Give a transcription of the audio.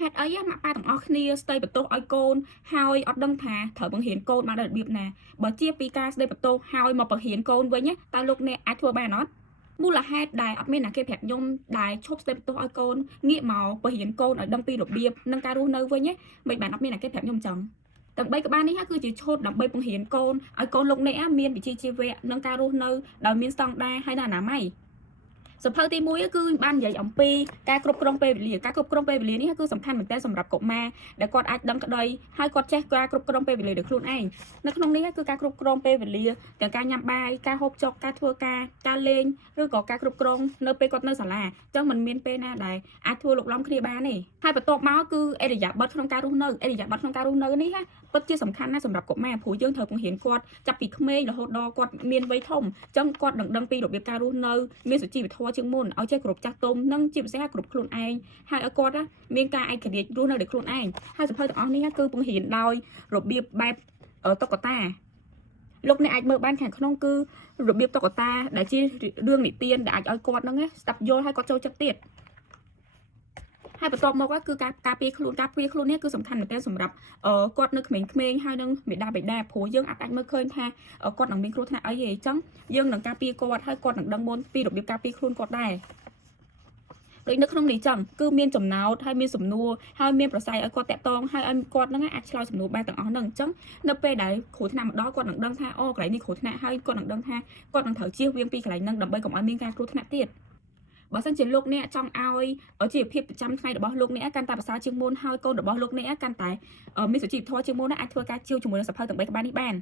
ហេតុអីម៉ាក់ប៉ាទាំងអស់គ្នាស្ដីបន្ទោសឲ្យកូនហើយអត់ដឹងថាត្រូវបង្រៀនកូនបានដល់របៀបណាបើជាពីការស្ដីបន្ទោសហើយមកបង្រៀនកូនវិញតើលោកអ្នកអាចធ្វើបានអត់មូលហេតុដែលអត់មានអ្នកគេប្រាប់ខ្ញុំដែលឈប់ស្ដីបន្ទោសឲ្យកូនងាកមកបង្រៀនកូនឲ្យដឹងពីរបៀបនិងការរស់នៅវិញមិនបានអត់មានអ្នកគេប្រាប់ខ្ញុំចឹងទាំង3ក្បាលនេះគឺជាឈុតដើម្បីបង្រៀនកូនឲ្យកូនលោកអ្នកមានវិជ្ជាជីវៈនិងការរស់នៅដោយមានស្តង់ដារហើយនិងអនាម័យសភៅទី1គឺបាននិយាយអំពីការគ្រប់គ្រងពេលវេលាការគ្រប់គ្រងពេលវេលានេះគឺសំខាន់មែនទែនសម្រាប់កុមារដែលគាត់អាចដឹងក្តីហើយគាត់ចេះការគ្រប់គ្រងពេលវេលាដោយខ្លួនឯងនៅក្នុងនេះគឺការគ្រប់គ្រងពេលវេលាទាំងការញ៉ាំបាយការហូបចុកការធ្វើការលេងឬក៏ការគ្រប់គ្រងនៅពេលគាត់នៅសាលាអញ្ចឹងមិនមានពេលណាដែលអាចធ្វើលោកឡំគ្នាបានទេហើយបន្ទាប់មកគឺអរិយាប័ត្រក្នុងការរស់នៅអរិយាប័ត្រក្នុងការរស់នៅនេះពិតជាសំខាន់ណាស់សម្រាប់កុមារព្រោះយើងត្រូវបង្រៀនគាត់ចាប់ពីក្មេងរហូតដល់គាត់មានវ័យធំអញ្ចឹងគាត់នឹងដឹងពីរបៀបការរស់នៅមានសុជីវធម៌ជាងមុនឲ្យចេះគ្រប់ចាស់ទុំនិងជាពិសេសគ្រប់ខ្លួនឯងហើយឲ្យគាត់មានការឯករាជ្យរស់នៅដោយខ្លួនឯងហើយសភៅទាំងអស់នេះគឺបង្រៀនដោយរបៀបបែបតុក្កតាលោកអ្នកអាចមើលបានខាងក្នុងគឺរបៀបតុក្កតាដែលជារឿងនិទានដែលអាចឲ្យគាត់ហ្នឹងស្ដាប់យល់ឲ្យគាត់ចូលចិត្តទៀតហើយបន្ទាប់មកគឺការពារខ្លួននេះគឺសំខាន់មែនទែនសម្រាប់គាត់នៅក្មេងៗហើយនឹងមេដាបេដាព្រោះយើងអាចមើលឃើញថាគាត់នឹងមានគ្រោះថ្នាក់អីទេអញ្ចឹងយើងនឹងការពារគាត់ហើយគាត់នឹងដឹងមុនពីរបៀបការពារខ្លួនគាត់ដែរដូចនៅក្នុងនេះចឹងគឺមានចំណោទហើយមានសំណួរហើយមានប្រស័យឲ្យគាត់តាក់តងហើយឲ្យគាត់នឹងអាចឆ្លើយសំណួរបានទាំងអស់ហ្នឹងអញ្ចឹងនៅពេលដែលគ្រូថ្នាក់មកដល់គាត់នឹងដឹងថាអូកន្លែងនេះគ្រូថ្នាក់ហើយគាត់នឹងដឹងថាគាត់នឹងត្រូវជៀសវាងពីកន្លែងហ្នឹងដើម្បីកុំឲ្យមានការគ្រោះថ្នាក់ទៀតបើសិនជាលោកអ្នកចង់ឲ្យជីវភាពប្រចាំថ្ងៃរបស់លោកអ្នកកាន់តែប្រសើរជាងមុនហើយកូនរបស់លោកអ្នកកាន់តែមានសុជីវធម៌ជាងមុនអាចធ្វើការជាវជាមួយនឹងសភៅទាំង3ក្បាលនេះបាន